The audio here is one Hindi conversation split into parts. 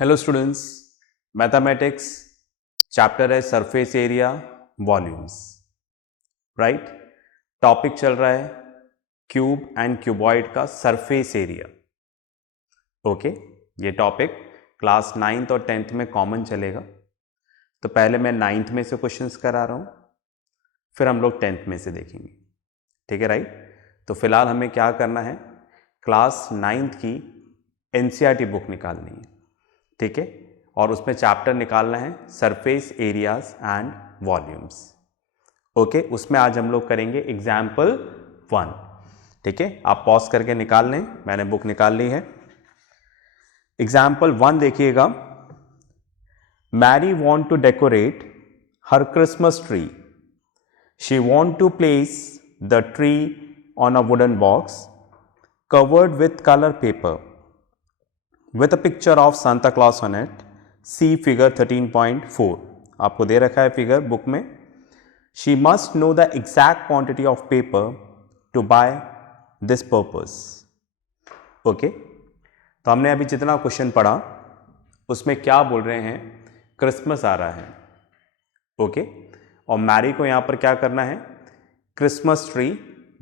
हेलो स्टूडेंट्स, मैथमेटिक्स चैप्टर है surface area volumes. Right, topic चल रहा है क्यूब एंड क्यूबॉइड का सरफेस एरिया। ओके, ये टॉपिक क्लास 9th और 10th में कॉमन चलेगा। तो पहले मैं 9th में से क्वेश्चंस करा रहा हूँ, फिर हम लोग 10th में से देखेंगे। ठीक है, राइट। तो फिलहाल हमें क्या करना है, क्लास 9th की एनसीईआरटी बुक निकालनी है। ठीक है, और उसमें चैप्टर निकालना है surface areas and volumes. Okay, उसमें आज हम लोग करेंगे एग्जाम्पल 1। ठीक है, आप पॉज करके निकाल लें, मैंने बुक निकाल ली है। एग्जाम्पल 1 देखिएगा। Mary want to decorate her Christmas tree. She want to place the tree on a wooden box covered with color paper with a picture of Santa Claus on it. See figure 13.4. आपको दे रखा है फिगर बुक में। She must know the exact quantity of paper to buy this purpose. Okay, तो हमने अभी जितना क्वेश्चन पढ़ा उसमें क्या बोल रहे हैं, क्रिसमस आ रहा है। ओके, और मैरी को यहाँ पर क्या करना है, क्रिसमस ट्री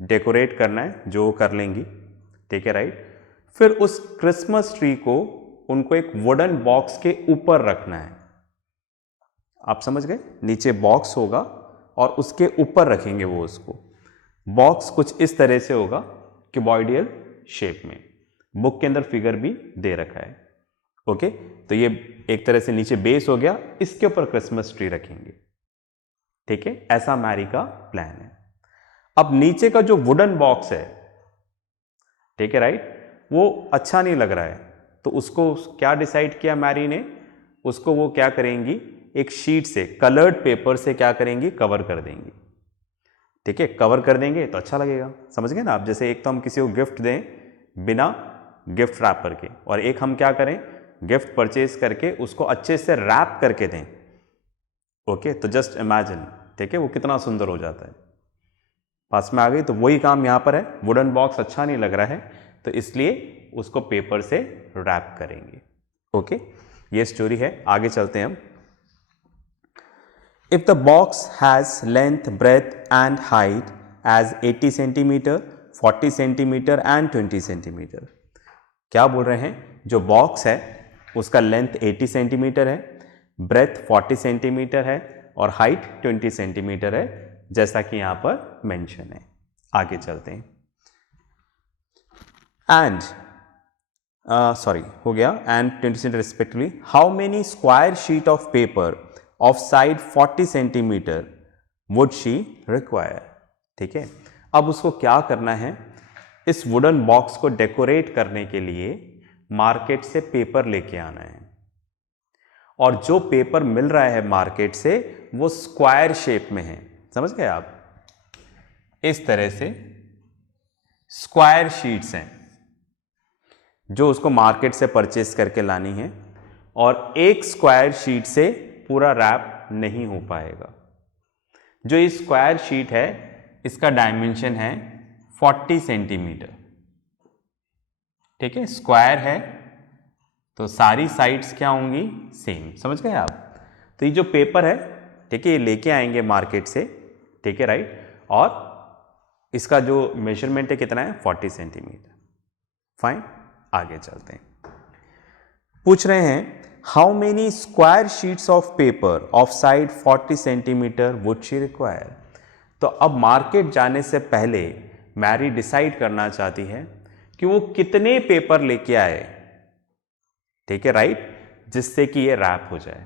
डेकोरेट करना है, जो कर लेंगी। ठीक है, राइट। फिर उस क्रिसमस ट्री को उनको एक वुडन बॉक्स के ऊपर रखना है। आप समझ गए, नीचे बॉक्स होगा और उसके ऊपर रखेंगे वो उसको। बॉक्स कुछ इस तरह से होगा, क्यूबॉइडियल शेप में। बुक के अंदर फिगर भी दे रखा है। ओके, तो ये एक तरह से नीचे बेस हो गया, इसके ऊपर क्रिसमस ट्री रखेंगे। ठीक है, ऐसा मैरी का प्लान है। अब नीचे का जो वुडन बॉक्स है, ठीक है, राइट, वो अच्छा नहीं लग रहा है, तो उसको क्या डिसाइड किया मैरी ने, उसको वो क्या करेंगी, एक शीट से, कलर्ड पेपर से क्या करेंगी, कवर कर देंगी। ठीक है, कवर कर देंगे तो अच्छा लगेगा। समझ गए ना आप, जैसे एक तो हम किसी को गिफ्ट दें बिना गिफ्ट रैपर के, और एक हम क्या करें, गिफ्ट परचेज करके उसको अच्छे से रैप करके दें। ओके, तो जस्ट इमेजिन, ठीक है, वो कितना सुंदर हो जाता है। पास में आ गई, तो वही काम यहां पर है। वुडन बॉक्स अच्छा नहीं लग रहा है, तो इसलिए उसको पेपर से रैप करेंगे। ओके, ये स्टोरी है। आगे चलते हैं हम। If the box has length, breadth and height as 80 centimetre, 40 centimetre and 20 centimetre. क्या बोल रहे हैं, जो बॉक्स है उसका लेंथ 80 सेंटीमीटर है, ब्रेथ 40 सेंटीमीटर है और हाइट 20 सेंटीमीटर है, जैसा कि यहां पर मेंशन है। आगे चलते हैं। एंड हो गया, and 20 centimetre respectively. How many square sheet of paper of side 40 centimetre would she require. ठीक है, अब उसको क्या करना है, इस वुडन बॉक्स को डेकोरेट करने के लिए मार्केट से पेपर लेके आना है, और जो पेपर मिल रहा है मार्केट से वो स्क्वायर शेप में है। समझ गए आप, इस तरह से स्क्वायर शीट्स हैं जो उसको मार्केट से परचेस करके लानी है, और एक स्क्वायर शीट से पूरा रैप नहीं हो पाएगा। जो ये स्क्वायर शीट है इसका डायमेंशन है 40 सेंटीमीटर। ठीक है, स्क्वायर है तो सारी साइड्स क्या होंगी, सेम। समझ गए आप। तो ये जो पेपर है, ठीक है, ये लेके आएंगे मार्केट से। ठीक है, राइट, और इसका जो मेजरमेंट है कितना है, 40 सेंटीमीटर। फाइन, आगे चलते हैं। पूछ रहे हैं how many square sheets of paper of side 40 centimetre would she require. तो अब मार्केट जाने से पहले मैरी डिसाइड करना चाहती है कि वो कितने पेपर लेके आए। ठीक है, राइट, जिससे कि ये रैप हो जाए।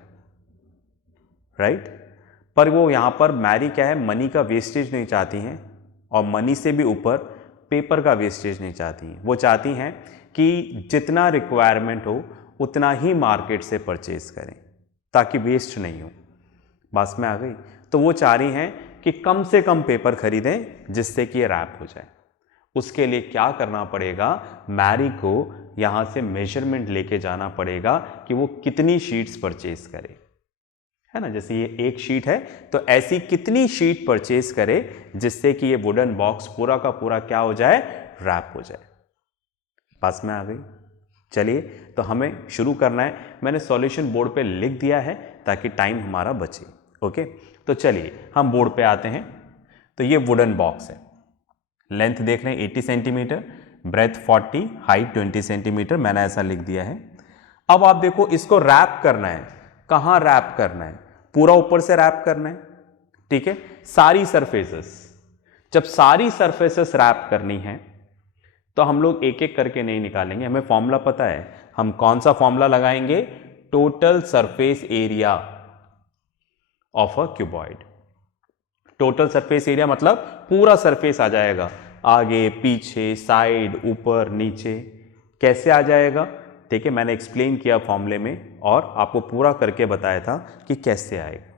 राइट, पर वो यहां पर मैरी क्या है, मनी का वेस्टेज नहीं चाहती हैं, और मनी से भी ऊपर पेपर का वेस्टेज नहीं चाहती हैं। वो चाहती हैं कि जितना रिक्वायरमेंट हो उतना ही मार्केट से परचेज करें, ताकि वेस्ट नहीं हो। बस में आ गई। तो वो चाह रही हैं कि कम से कम पेपर खरीदें जिससे कि ये रैप हो जाए। उसके लिए क्या करना पड़ेगा, मैरी को यहां से मेजरमेंट लेके जाना पड़ेगा कि वो कितनी शीट्स परचेज करे, है ना। जैसे ये एक शीट है, तो ऐसी कितनी शीट परचेज करे जिससे कि ये वुडन बॉक्स पूरा का पूरा क्या हो जाए, रैप हो जाए। पास में आ गई। चलिए तो हमें शुरू करना है। मैंने सॉल्यूशन बोर्ड पे लिख दिया है ताकि टाइम हमारा बचे। ओके, तो चलिए हम बोर्ड पे आते हैं। तो ये वुडन बॉक्स है, लेंथ देख रहे हैं 80 सेंटीमीटर, ब्रेथ 40, हाइट 20 सेंटीमीटर, मैंने ऐसा लिख दिया है। अब आप देखो इसको रैप करना है। कहाँ रैप करना है? पूरा ऊपर से रैप करना है, ठीक है, सारी सरफेसेस। जब सारी सरफेसेस रैप करनी है तो हम लोग एक एक करके नहीं निकालेंगे, हमें फॉर्मूला पता है। हम कौन सा फॉर्मूला लगाएंगे? Total surface area of a cuboid. Total surface area मतलब पूरा सरफेस आ जाएगा, आगे पीछे साइड ऊपर नीचे। कैसे आ जाएगा? ठीक है, मैंने एक्सप्लेन किया फॉर्मूले में और आपको पूरा करके बताया था कि कैसे आएगा।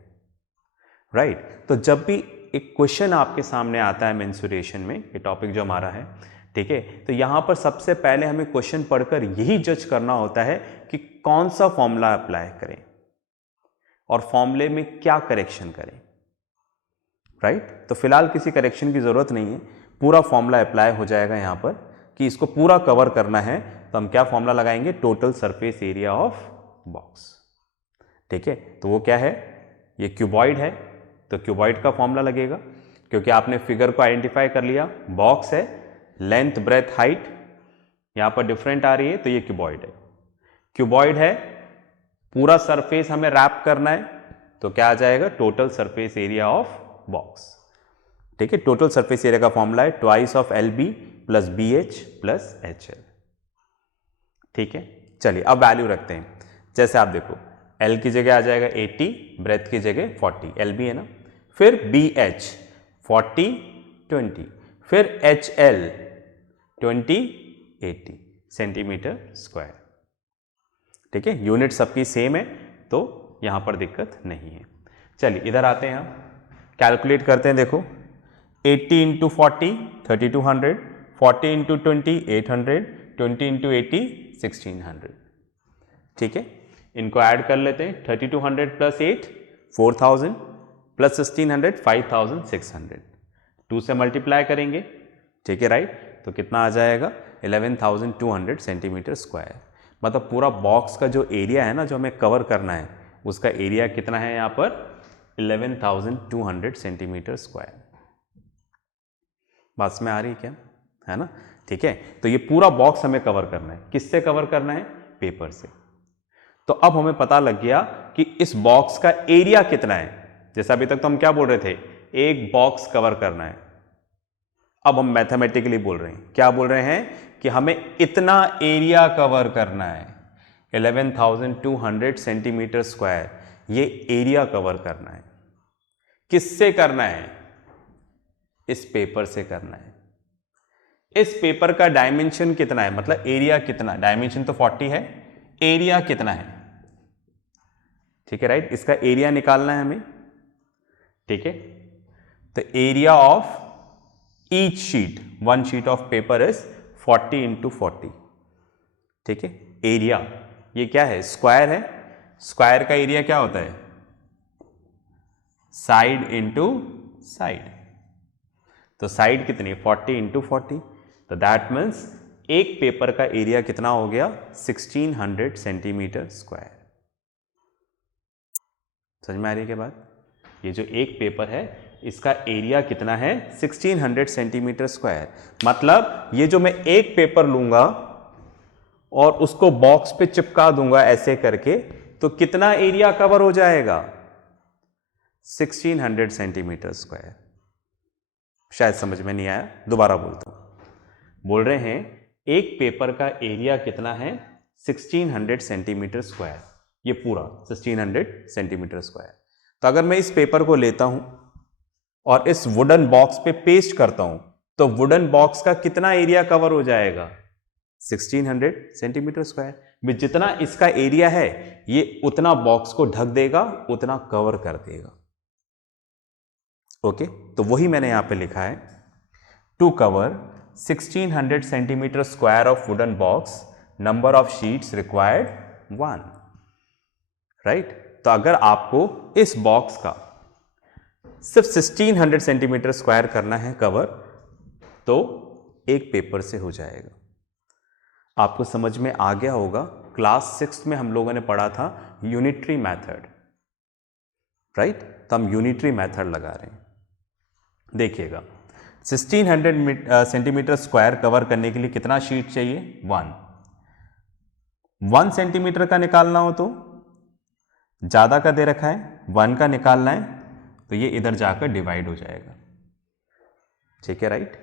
राइट, तो जब भी एक क्वेश्चन आपके सामने आता है मेंसुरेशन में, ये टॉपिक जो हमारा है, ठीक है, तो यहां पर सबसे पहले हमें क्वेश्चन पढ़कर यही जज करना होता है कि कौन सा फॉर्मूला अप्लाई करें और फॉर्मूले में क्या करेक्शन करें। राइट, तो फिलहाल किसी करेक्शन की जरूरत नहीं है, पूरा फॉर्मूला अप्लाई हो जाएगा यहां पर कि इसको पूरा कवर करना है। तो हम क्या फॉर्मूला लगाएंगे? Total surface area of box. ठीक है, तो वो क्या है? ये क्यूबॉइड है तो क्यूबॉइड का फॉर्मूला लगेगा, क्योंकि आपने फिगर को आइडेंटिफाई कर लिया। बॉक्स है, लेंथ ब्रेथ हाइट यहां पर डिफरेंट आ रही है, तो ये क्यूबॉइड है। क्यूबॉइड है, पूरा सरफेस हमें रैप करना है, तो क्या आ जाएगा? Total surface area of box. ठीक है, टोटल सरफेस एरिया का फॉर्मूला है twice of L B plus B H plus H L. ठीक है, चलिए अब वैल्यू रखते हैं। जैसे आप देखो, एल की जगह आ जाएगा 80, ब्रेथ की जगह 40, एल बी है ना, फिर बी एच 40 20, फिर एच एल 20 80 सेंटीमीटर स्क्वायर। ठीक है, यूनिट सबकी सेम है तो यहां पर दिक्कत नहीं है। चलिए इधर आते हैं, हम कैलकुलेट करते हैं। देखो 80 इंटू 40 3200, 40 इंटू 20 800, 20 इंटू 80 1600। ठीक है, इनको ऐड कर लेते हैं। 3200 प्लस 8 4000 प्लस 1600 5600, 2 से मल्टीप्लाई करेंगे। ठीक है, राइट, तो कितना आ जाएगा? 11200 सेंटीमीटर स्क्वायर। मतलब पूरा बॉक्स का जो एरिया है ना, जो हमें कवर करना है, उसका एरिया कितना है यहाँ पर? 11200 सेंटीमीटर स्क्वायर। बात में आ रही क्या? है ना? ठीक है, तो ये पूरा बॉक्स हमें कवर करना है। किससे कवर करना है? पेपर से। तो अब हमें पता लग गया कि इस बॉक्स का एरिया कितना है। जैसे अभी तक तो हम क्या बोल रहे थे? एक बॉक्स कवर करना है। अब हम मैथमेटिकली बोल रहे हैं, क्या बोल रहे हैं? कि हमें इतना एरिया कवर करना है, 11200 सेंटीमीटर स्क्वायर, ये एरिया कवर करना है। किससे करना है? इस पेपर से करना है। इस पेपर का डायमेंशन कितना है, मतलब एरिया कितना? डायमेंशन तो 40 है, एरिया कितना है? ठीक है, राइट, इसका एरिया निकालना है हमें। ठीक है, तो area of each sheet, one sheet of paper is 40 into 40। ठीक है, एरिया ये क्या है? स्क्वायर है। स्क्वायर का एरिया क्या होता है? Side into side. तो साइड कितनी? 40 इंटू 40, तो दैट मीन्स एक पेपर का एरिया कितना हो गया? 1600 सेंटीमीटर स्क्वायर। समझ में आ रही है क्या बात? ये जो एक पेपर है इसका एरिया कितना है? 1600 सेंटीमीटर स्क्वायर। मतलब ये जो मैं एक पेपर लूंगा और उसको बॉक्स पे चिपका दूंगा ऐसे करके, तो कितना एरिया कवर हो जाएगा? 1600 सेंटीमीटर स्क्वायर। शायद समझ में नहीं आया, दोबारा बोलता हूं। बोल रहे हैं एक पेपर का एरिया कितना है? 1600 सेंटीमीटर स्क्वायर। ये पूरा 1600 सेंटीमीटर स्क्वायर। तो अगर मैं इस पेपर को लेता हूं और इस वुडन बॉक्स पे पेस्ट करता हूं, तो वुडन बॉक्स का कितना एरिया कवर हो जाएगा? 1600 सेंटीमीटर स्क्वायर। जितना इसका एरिया है ये उतना बॉक्स को ढक देगा, उतना कवर कर देगा। ओके, तो वही मैंने यहां पे लिखा है, to cover 1600 centimetre square of wooden box, number of sheets required 1। Right, तो अगर आपको इस बॉक्स का सिर्फ 1600 सेंटीमीटर स्क्वायर करना है कवर, तो एक पेपर से हो जाएगा। आपको समझ में आ गया होगा, क्लास 6 में हम लोगों ने पढ़ा था यूनिटरी मेथड, राइट? तो हम यूनिटरी मेथड लगा रहे हैं। देखिएगा 1600 सेंटीमीटर स्क्वायर कवर करने के लिए कितना शीट चाहिए? 1 सेंटीमीटर का निकालना हो तो ज़्यादा का दे रखा है, 1 का निकालना है तो ये इधर जाकर डिवाइड हो जाएगा, ठीक है, राइट?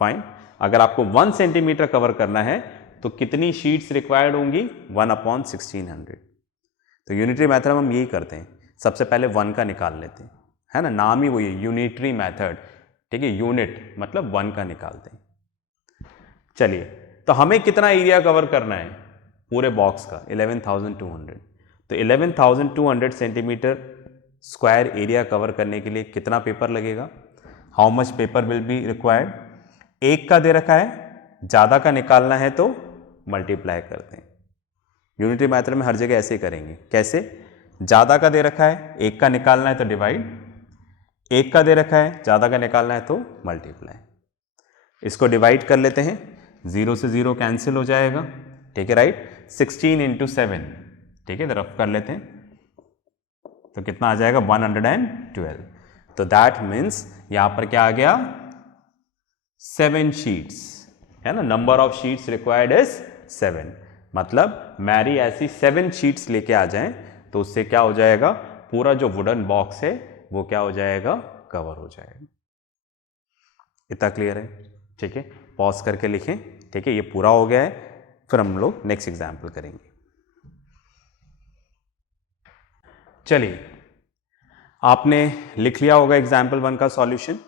फाइन। अगर आपको 1 सेंटीमीटर कवर करना है तो कितनी शीट्स रिक्वायर्ड होंगी? 1/1600। तो यूनिटरी मेथड में हम यही करते हैं, सबसे पहले 1 का निकाल लेते हैं, है ना, नाम ही वही है यूनिटरी मेथड, ठीक है, यूनिट मतलब 1 का निकालते हैं। चलिए, तो हमें कितना एरिया कवर करना है पूरे बॉक्स का? 11,200। तो 11,200 सेंटीमीटर स्क्वायर एरिया कवर करने के लिए कितना पेपर लगेगा? How much paper will be required? 1 का दे रखा है, ज़्यादा का निकालना है तो मल्टीप्लाई करते हैं। यूनिटरी मेथड में हर जगह ऐसे ही करेंगे। कैसे? ज़्यादा का दे रखा है, 1 का निकालना है तो डिवाइड, 1 का दे रखा है, ज़्यादा का निकालना है तो मल्टीप्लाई। इसको डिवाइड कर लेते हैं, 0 से 0 कैंसिल हो जाएगा, ठीक है, राइट? 16 × 7, ठीक है, रफ कर लेते हैं तो कितना आ जाएगा? 112। तो दैट मीन्स यहां पर क्या आ गया? 7 शीट्स, है ना, number of sheets required is 7। मतलब मैरी ऐसी 7 शीट्स लेके आ जाएं तो उससे क्या हो जाएगा? पूरा जो वुडन बॉक्स है वो क्या हो जाएगा? कवर हो जाएगा। इतना क्लियर है? ठीक है, पॉज करके लिखें, ठीक है, ये पूरा हो गया है, फिर हम लोग नेक्स्ट एग्जाम्पल करेंगे। चलिए, आपने लिख लिया होगा एग्जाम्पल 1 का सॉल्यूशन,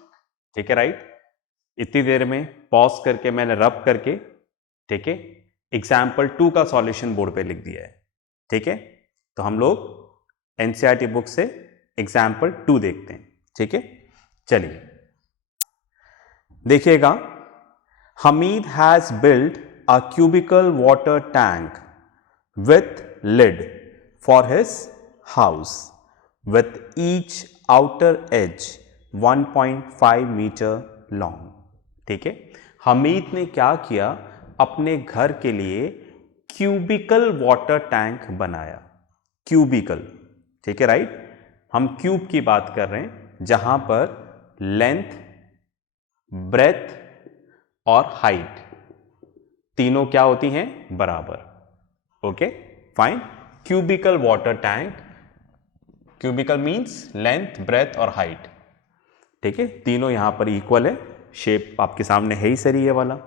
ठीक है, राइट? इतनी देर में पॉज करके मैंने रब करके, ठीक है, एग्जाम्पल 2 का सॉल्यूशन बोर्ड पे लिख दिया है, ठीक है? तो हम लोग एनसीईआरटी बुक से एग्जाम्पल 2 देखते हैं, ठीक है? चलिए देखिएगा, Hamid has built a cubical water tank with lid for his house with each outer edge 1.5 metre long, ठीक है? हमीद ने क्या किया? अपने घर के लिए क्यूबिकल वाटर टैंक बनाया। क्यूबिकल, ठीक है, राइट? हम क्यूब की बात कर रहे हैं जहां पर लेंथ, ब्रेथ और हाइट तीनों क्या होती हैं? बराबर। Okay, fine. Cubical water tank, cubical means length, breadth और हाइट, ठीक है, तीनों यहां पर इक्वल है। शेप आपके सामने है ही सही, ये वाला,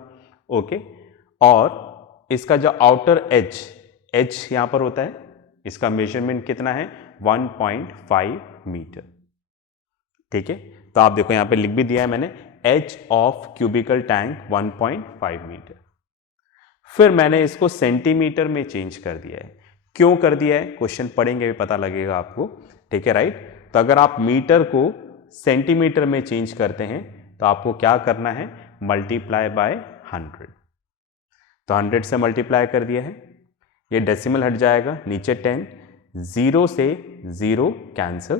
ओके। और इसका जो आउटर एज, एज यहां पर होता है, इसका मेजरमेंट कितना है? 1.5 मीटर, ठीक है। तो आप देखो यहां पे लिख भी दिया है मैंने, edge of cubical tank 1.5 metre. फिर मैंने इसको सेंटीमीटर में चेंज कर दिया है। क्यों कर दिया है? क्वेश्चन पढ़ेंगे भी पता लगेगा आपको, ठीक है, राइट? तो अगर आप मीटर को सेंटीमीटर में चेंज करते हैं तो आपको क्या करना है? Multiply by 100। तो 100 से मल्टीप्लाई कर दिया है, ये डेसिमल हट जाएगा, नीचे 10, 0 से 0 कैंसिल,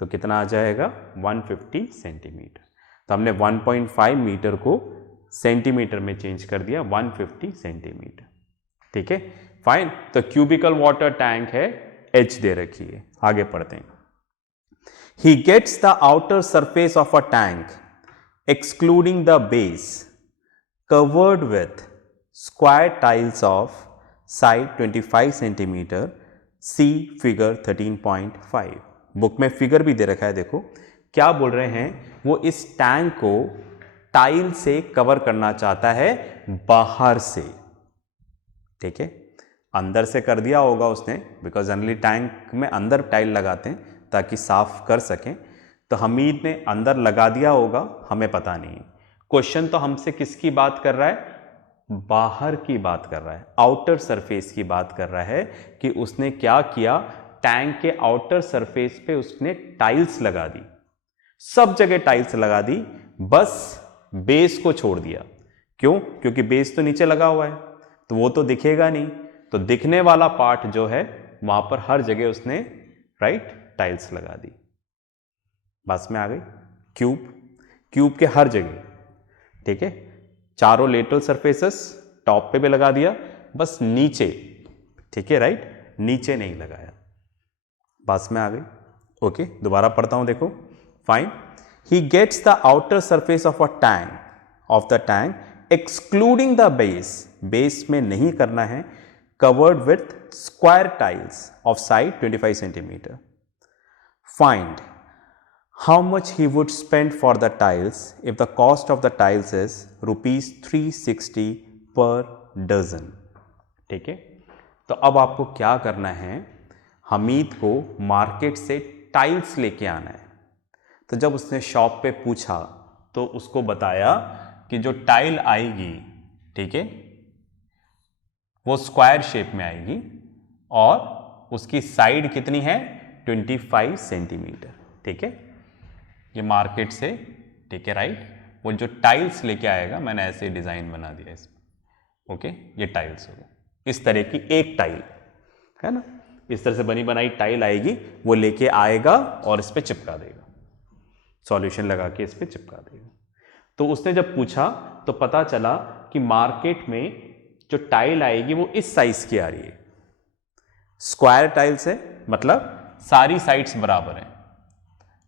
तो कितना आ जाएगा? 150 सेंटीमीटर। तो हमने 1.5 मीटर को सेंटीमीटर में चेंज कर दिया, 150 सेंटीमीटर, ठीक है, फाइन। तो क्यूबिकल वाटर टैंक है, एच दे रखी है। आगे पढ़ते हैं। He gets the outer surface of a tank excluding the base covered with square tiles of side 25 centimetre, see figure 13.5। Book में फिगर भी दे रखा है, देखो क्या बोल रहे हैं, वो इस टैंक को टाइल से कवर करना चाहता है बाहर से, ठीक है। अंदर से कर दिया होगा उसने, बिकॉज जनरली टैंक में अंदर टाइल लगाते हैं ताकि साफ कर सकें, तो हमीद ने अंदर लगा दिया होगा, हमें पता नहीं। क्वेश्चन तो हमसे किसकी बात कर रहा है? बाहर की बात कर रहा है, आउटर सरफेस की बात कर रहा है कि उसने क्या किया? टैंक के आउटर सरफेस पे उसने टाइल्स लगा दी, सब जगह टाइल्स लगा दी, बस बेस को छोड़ दिया। क्यों? क्योंकि बेस तो नीचे लगा हुआ है तो वो तो दिखेगा नहीं, तो दिखने वाला पार्ट जो है वहां पर हर जगह उसने राइट टाइल्स लगा दी। बस में आ गई। क्यूब, क्यूब के हर जगह, ठीक है, चारों लेटरल सरफेसेस टॉप पे भी लगा दिया, बस नीचे, ठीक है राइट, नीचे नहीं लगाया। पास में आ गई। ओके, दोबारा पढ़ता हूं, देखो। Fine, he gets the outer surface of the tank excluding the base, base में नहीं करना है, covered with square tiles of side 25 centimetre. Find how much he would spend for the tiles if the cost of the tiles is rupees 360 per dozen। ठीक है, तो अब आपको क्या करना है, हमीद को मार्केट से टाइल्स लेके आना है। तो जब उसने शॉप पे पूछा तो उसको बताया कि जो टाइल आएगी, ठीक है, वो स्क्वायर शेप में आएगी और उसकी साइड कितनी है, 25 सेंटीमीटर। ठीक है, ये मार्केट से, ठीक है राइट, वो जो टाइल्स लेके आएगा, मैंने ऐसे डिजाइन बना दिया इसमें। ओके, ये टाइल्स होगा, इस तरह की एक टाइल है ना, इस तरह से बनी बनाई टाइल आएगी, वो लेके आएगा और इस पे चिपका देगा, सॉल्यूशन लगा के इस पे चिपका देगा। तो उसने जब पूछा तो पता चला कि मार्केट में जो टाइल आएगी वो इस साइज की आ रही है, स्क्वायर टाइल्स है, मतलब सारी साइड्स बराबर हैं।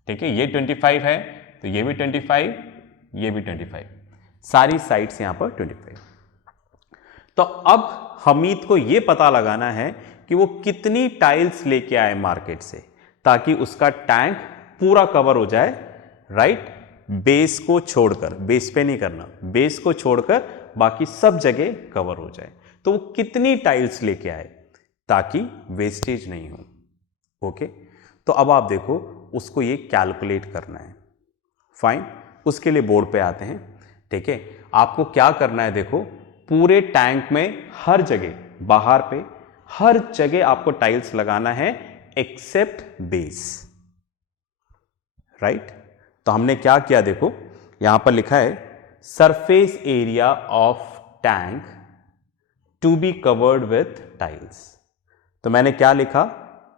ठीक है, ये 25 है तो ये भी 25, ये भी 25, सारी साइड्स यहां पर 25। तो अब हमीद को यह पता लगाना है कि वो कितनी टाइल्स लेके आए मार्केट से, ताकि उसका टैंक पूरा कवर हो जाए, राइट, बेस को छोड़कर, बेस पे नहीं करना, बेस को छोड़कर बाकी सब जगह कवर हो जाए। तो वो कितनी टाइल्स लेके आए ताकि वेस्टेज नहीं हो। ओके, तो अब आप देखो, उसको ये कैलकुलेट करना है। फाइन, उसके लिए बोर्ड पे आते हैं। ठीक है, आपको क्या करना है, देखो, पूरे टैंक में हर जगह, बाहर पे हर जगह आपको टाइल्स लगाना है एक्सेप्ट बेस, राइट। तो हमने क्या किया, देखो यहां पर लिखा है surface area of tank to be covered with tiles. तो मैंने क्या लिखा,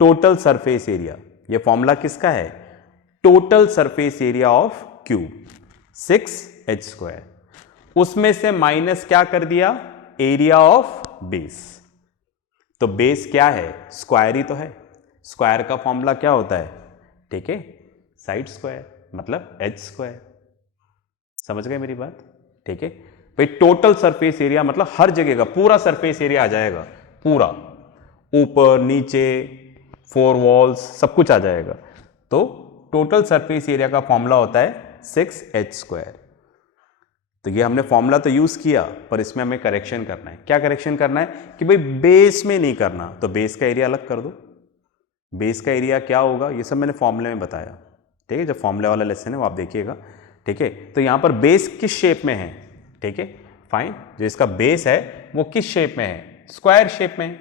टोटल सरफेस एरिया। ये फॉर्मूला किसका है, total surface area of cube 6h², उसमें से माइनस क्या कर दिया, एरिया ऑफ बेस। तो बेस क्या है, स्क्वायर ही तो है, स्क्वायर का फॉर्मूला क्या होता है, ठीक है, साइड स्क्वायर, मतलब h²। समझ गए मेरी बात। ठीक है भाई, टोटल सरफेस एरिया मतलब हर जगह का पूरा सरफेस एरिया आ जाएगा, पूरा ऊपर नीचे 4 वॉल्स सब कुछ आ जाएगा। तो टोटल सरफेस एरिया का फॉर्मूला होता है 6h²। तो ये हमने फॉर्मूला तो यूज किया, पर इसमें हमें करेक्शन करना है। क्या करेक्शन करना है कि भाई बेस में नहीं करना, तो बेस का एरिया अलग कर दो। बेस का एरिया क्या होगा, ये सब मैंने फॉर्मूले में बताया। ठीक है, जो फॉर्मूले वाला लेसन है वो आप देखिएगा। ठीक है, तो यहां पर बेस किस शेप में है, ठीक है, फाइन, जो इसका बेस है वो किस शेप में है, स्क्वायर शेप में,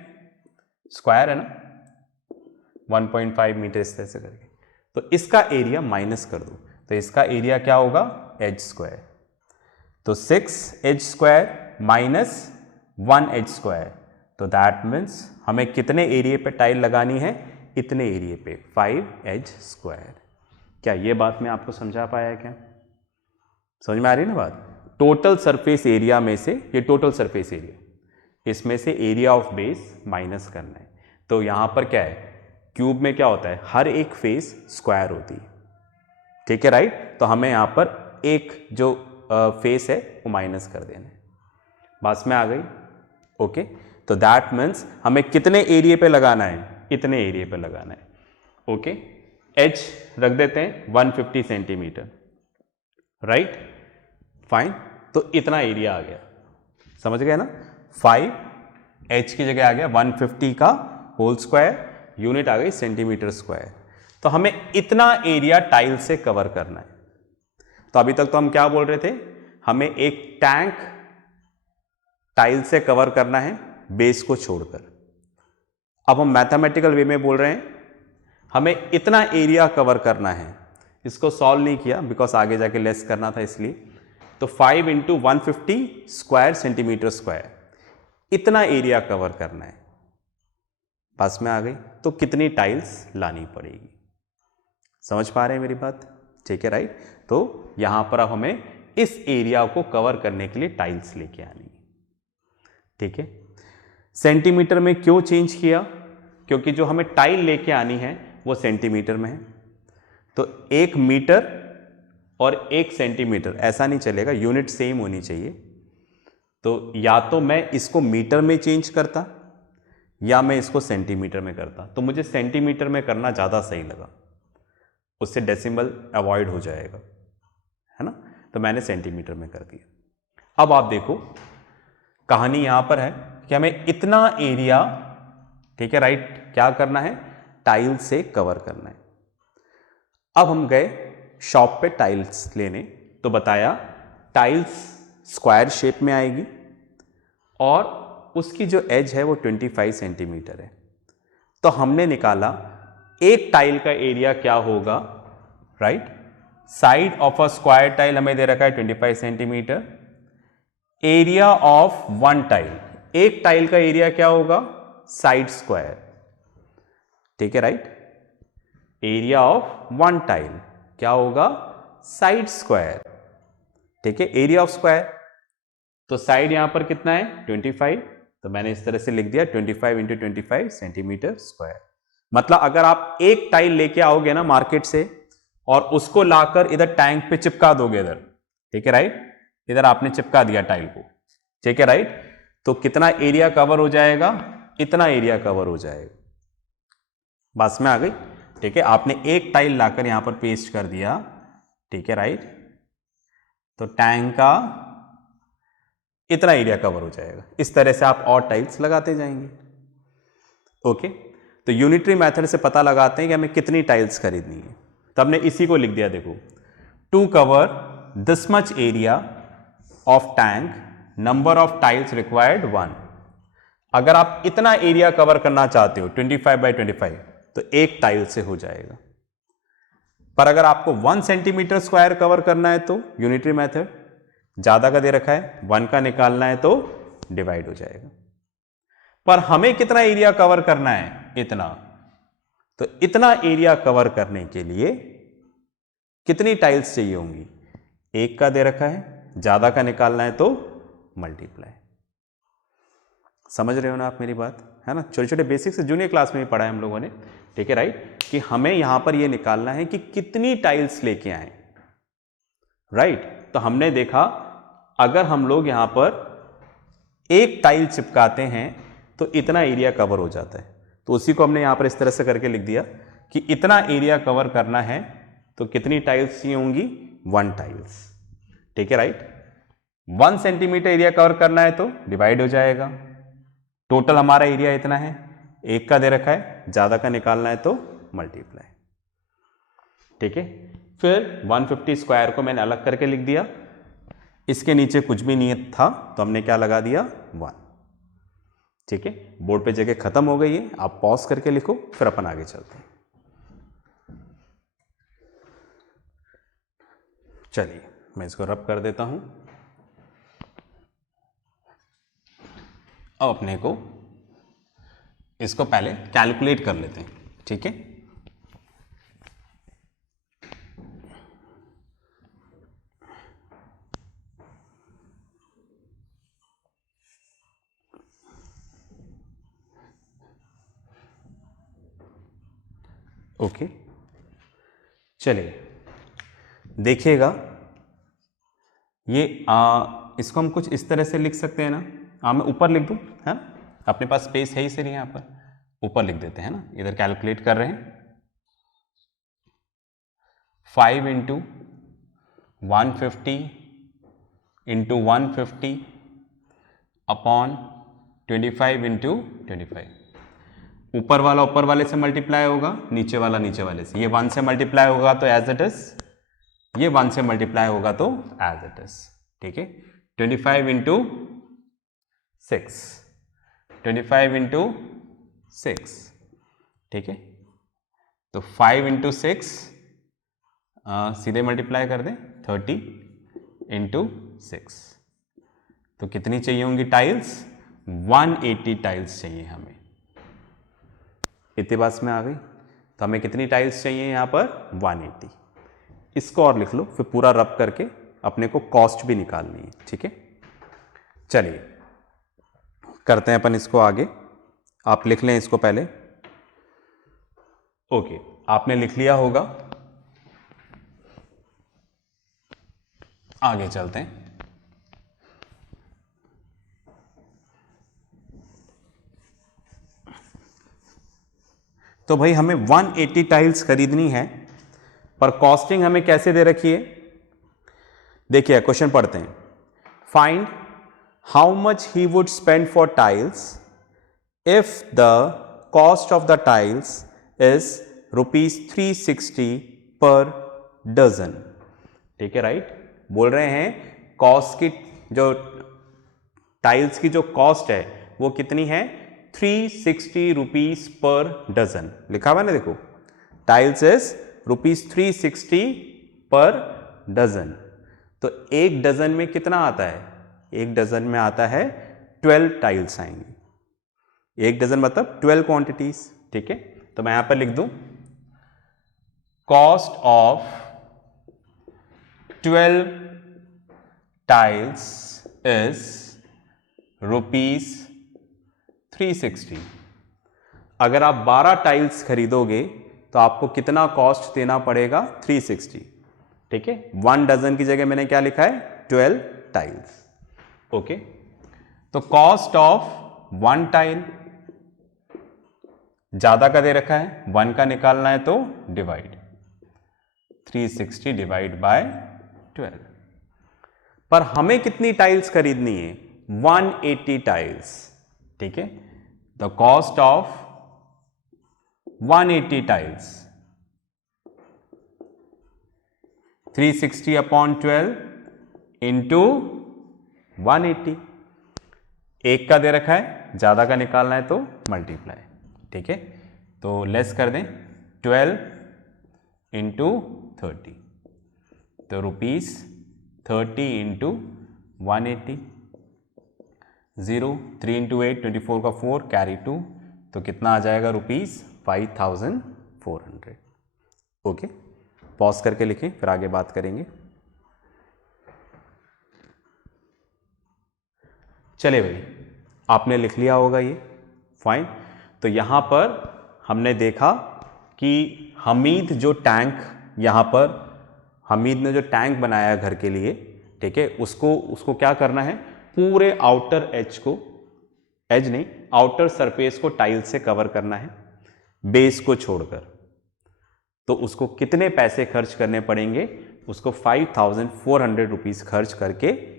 स्क्वायर है ना, 1.5 मीटर इस तरह से करके। तो इसका एरिया माइनस कर दो, तो इसका एरिया क्या होगा, h²। तो 6h² माइनस 1h², तो दैट मीन्स हमें कितने एरिया पे टाइल लगानी है, इतने एरिया पे 5h²। क्या ये बात मैं आपको समझा पाया, क्या समझ में आ रही है ना बात। टोटल सरफेस एरिया में से, ये टोटल सरफेस एरिया, इसमें से एरिया ऑफ बेस माइनस करना है। तो यहां पर क्या है, क्यूब में क्या होता है, हर एक फेस स्क्वायर होती है। ठीक है राइट, तो हमें यहां पर एक जो फेस है वो माइनस कर देना है। बात में आ गई। ओके, तो दैट मीन्स हमें कितने एरिया पे लगाना है, इतने एरिया पे लगाना है। ओके, h रख देते हैं 150 सेंटीमीटर, राइट, फाइन। तो इतना एरिया आ गया, समझ गए ना, 5h की जगह आ गया 150 का होल स्क्वायर, यूनिट आ गई सेंटीमीटर स्क्वायर। तो हमें इतना एरिया टाइल से कवर करना है। तो अभी तक तो हम क्या बोल रहे थे, हमें एक टैंक टाइल से कवर करना है बेस को छोड़कर। अब हम मैथमेटिकल वे में बोल रहे हैं हमें इतना एरिया कवर करना है। इसको सॉल्व नहीं किया बिकॉज आगे जाके लेस करना था इसलिए। तो 5 × 150 स्क्वायर सेंटीमीटर स्क्वायर, इतना एरिया कवर करना है। पास में आ गई, तो कितनी टाइल्स लानी पड़ेगी, समझ पा रहे हैं मेरी बात। ठीक है राइट, तो यहां पर अब हमें इस एरिया को कवर करने के लिए टाइल्स लेके आनी है। ठीक है। सेंटीमीटर में क्यों चेंज किया? क्योंकि जो हमें टाइल लेके आनी है वो सेंटीमीटर में है, तो 1 मीटर और 1 सेंटीमीटर ऐसा नहीं चलेगा, यूनिट सेम होनी चाहिए। तो या तो मैं इसको मीटर में चेंज करता या मैं इसको सेंटीमीटर में करता, तो मुझे सेंटीमीटर में करना ज़्यादा सही लगा, उससे डेसिमल अवॉइड हो जाएगा, है ना। तो मैंने सेंटीमीटर में कर दिया। अब आप देखो कहानी यहां पर है कि हमें इतना एरिया, ठीक है राइट, क्या करना है, टाइल से कवर करना है। अब हम गए शॉप पे टाइल्स लेने, तो बताया टाइल्स स्क्वायर शेप में आएगी और उसकी जो एज है वो 25 सेंटीमीटर है। तो हमने निकाला एक टाइल का एरिया क्या होगा, right. Side of a square tile हमें दे रखा है 25 centimetre, area of one tile, एक टाइल का एरिया क्या होगा, साइड स्क्वायर, ठीक है right. Area of one tile क्या होगा, साइड स्क्वायर, ठीक है, एरिया ऑफ स्क्वायर। तो साइड यहां पर कितना है 25, तो मैंने इस तरह से लिख दिया 25 इंटू 25 सेंटीमीटर स्क्वायर। मतलब अगर आप एक टाइल लेके आओगे ना मार्केट से और उसको लाकर इधर टैंक पे चिपका दोगे इधर, ठीक है राइट, इधर आपने चिपका दिया टाइल को, ठीक है राइट, तो कितना एरिया कवर हो जाएगा, इतना एरिया कवर हो जाएगा। बस में आ गई, ठीक है। आपने एक टाइल लाकर यहां पर पेस्ट कर दिया, ठीक है राइट, तो टैंक का इतना एरिया कवर हो जाएगा। इस तरह से आप और टाइल्स लगाते जाएंगे, ओके। तो यूनिटरी मेथड से पता लगाते हैं कि हमें कितनी टाइल्स खरीदनी है। तो हमने इसी को लिख दिया, देखो, to cover this much area of tank, number of tiles required 1। अगर आप इतना एरिया कवर करना चाहते हो 25 बाई 25, तो एक टाइल से हो जाएगा। पर अगर आपको 1 सेंटीमीटर स्क्वायर कवर करना है तो यूनिटरी मेथड, ज्यादा का दे रखा है 1 का निकालना है तो डिवाइड हो जाएगा। पर हमें कितना एरिया कवर करना है, इतना, तो इतना एरिया कवर करने के लिए कितनी टाइल्स चाहिए होंगी, 1 का दे रखा है, ज्यादा का निकालना है तो मल्टीप्लाई। समझ रहे हो ना आप मेरी बात, है ना। छोटे छोटे बेसिक्स जूनियर क्लास में भी पढ़ा है हम लोगों ने, ठीक है राइट, कि हमें यहां पर ये निकालना है कि कितनी टाइल्स लेके आए, राइट। तो हमने देखा अगर हम लोग यहां पर एक टाइल चिपकाते हैं तो इतना एरिया कवर हो जाता है, तो उसी को हमने यहां पर इस तरह से करके लिख दिया कि इतना एरिया कवर करना है तो कितनी टाइल्स चाहिए होंगी, 1 टाइल्स, ठीक है राइट। 1 सेंटीमीटर एरिया कवर करना है तो डिवाइड हो जाएगा। टोटल हमारा एरिया इतना है, 1 का दे रखा है, ज्यादा का निकालना है तो मल्टीप्लाई, ठीक है। फिर 150 स्क्वायर को मैंने अलग करके लिख दिया, इसके नीचे कुछ भी नहीं था तो हमने क्या लगा दिया 1, ठीक है। बोर्ड पे जगह खत्म हो गई है, आप पॉज करके लिखो, फिर अपन आगे चलते हैं। चलिए मैं इसको रब कर देता हूं। अब अपने को इसको पहले कैलकुलेट कर लेते हैं, ठीक है। ओके, चलिए देखिएगा, ये इसको हम कुछ इस तरह से लिख सकते हैं ना, मैं ऊपर लिख दूं, है ना, अपने पास स्पेस है ही सही, यहाँ पर ऊपर लिख देते हैं ना, इधर कैलकुलेट कर रहे हैं 5 इंटू 150 इंटू 150 अपॉन 25 इंटू 25। ऊपर वाला ऊपर वाले से मल्टीप्लाई होगा, नीचे वाला नीचे वाले से, ये 1 से मल्टीप्लाई होगा तो एज इट इज, ये 1 से मल्टीप्लाई होगा तो एज इट इज, ठीक है। 25 इंटू 6, 25 इंटू 6, ठीक है। तो 5 इंटू 6 सीधे मल्टीप्लाई कर दें 30 इंटू 6, तो कितनी चाहिए होंगी टाइल्स, 180 टाइल्स चाहिए हमें। इतनी बात में आ गई, तो हमें कितनी टाइल्स चाहिए यहां पर 180। इसको और लिख लो, फिर पूरा रब करके अपने को कॉस्ट भी निकालनी है, ठीक है। चलिए करते हैं अपन इसको आगे। आप लिख लें इसको पहले। ओके, आपने लिख लिया होगा। आगे चलते हैं। तो भाई हमें 180 टाइल्स खरीदनी है, पर कॉस्टिंग हमें कैसे दे रखी है? देखिए क्वेश्चन पढ़ते हैं। Find how much he would spend for tiles if the cost of the tiles is ₹360 per dozen. ठीक है, राइट। बोल रहे हैं कॉस्ट की, जो टाइल्स की जो कॉस्ट है वो कितनी है? 360 रुपीज पर डजन। लिखा हुआ ना, देखो, टाइल्स इज ₹360 पर डजन। तो एक डजन में कितना आता है? एक डजन में आता है 12 टाइल्स आएंगे। एक डजन मतलब 12 क्वांटिटीज। ठीक है, तो मैं यहां पर लिख दूं कॉस्ट ऑफ 12 टाइल्स इज ₹360। अगर आप 12 टाइल्स खरीदोगे तो आपको कितना कॉस्ट देना पड़ेगा? 360। ठीक है, 1 डजन की जगह मैंने क्या लिखा है? 12 टाइल्स। ओके, तो कॉस्ट ऑफ 1 टाइल ज्यादा का दे रखा है, 1 का निकालना है तो डिवाइड 360 डिवाइड बाय 12। पर हमें कितनी टाइल्स खरीदनी है? 180 टाइल्स। ठीक है, the cost of 180 tiles 360 upon 12 into 180। एक का दे रखा है, ज्यादा का निकालना है तो मल्टीप्लाई। ठीक है, तो लेस कर दें 12 इंटू 30, तो ₹30 इंटू 180। 0, 3 इंटू 8 24 का 4 कैरी 2, तो कितना आ जाएगा? ₹5400। ओके, पॉज करके लिखें, फिर आगे बात करेंगे। चलिए भाई, आपने लिख लिया होगा ये। फाइन। तो यहां पर हमने देखा कि हमीद जो टैंक, यहां पर हमीद ने जो टैंक बनाया घर के लिए, ठीक है, उसको क्या करना है? पूरे आउटर एज को, एज नहीं, आउटर सरफेस को टाइल से कवर करना है, बेस को छोड़कर। तो उसको कितने पैसे खर्च करने पड़ेंगे? उसको 5400 रुपीज खर्च करके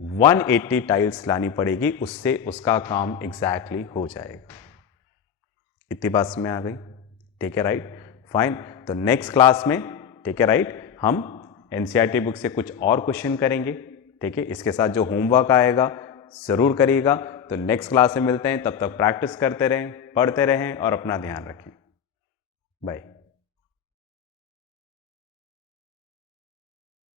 180 टाइल्स लानी पड़ेगी, उससे उसका काम एग्जैक्टली हो जाएगा। इतनी बात में आ गई? ठीक है, राइट। फाइन। तो नेक्स्ट क्लास में, ठीक है, राइट, हम एनसीईआरटी बुक से कुछ और क्वेश्चन करेंगे। ठीक है, इसके साथ जो होमवर्क आएगा जरूर करिएगा। तो नेक्स्ट क्लास में मिलते हैं, तब तक प्रैक्टिस करते रहें, पढ़ते रहें और अपना ध्यान रखें। बाय।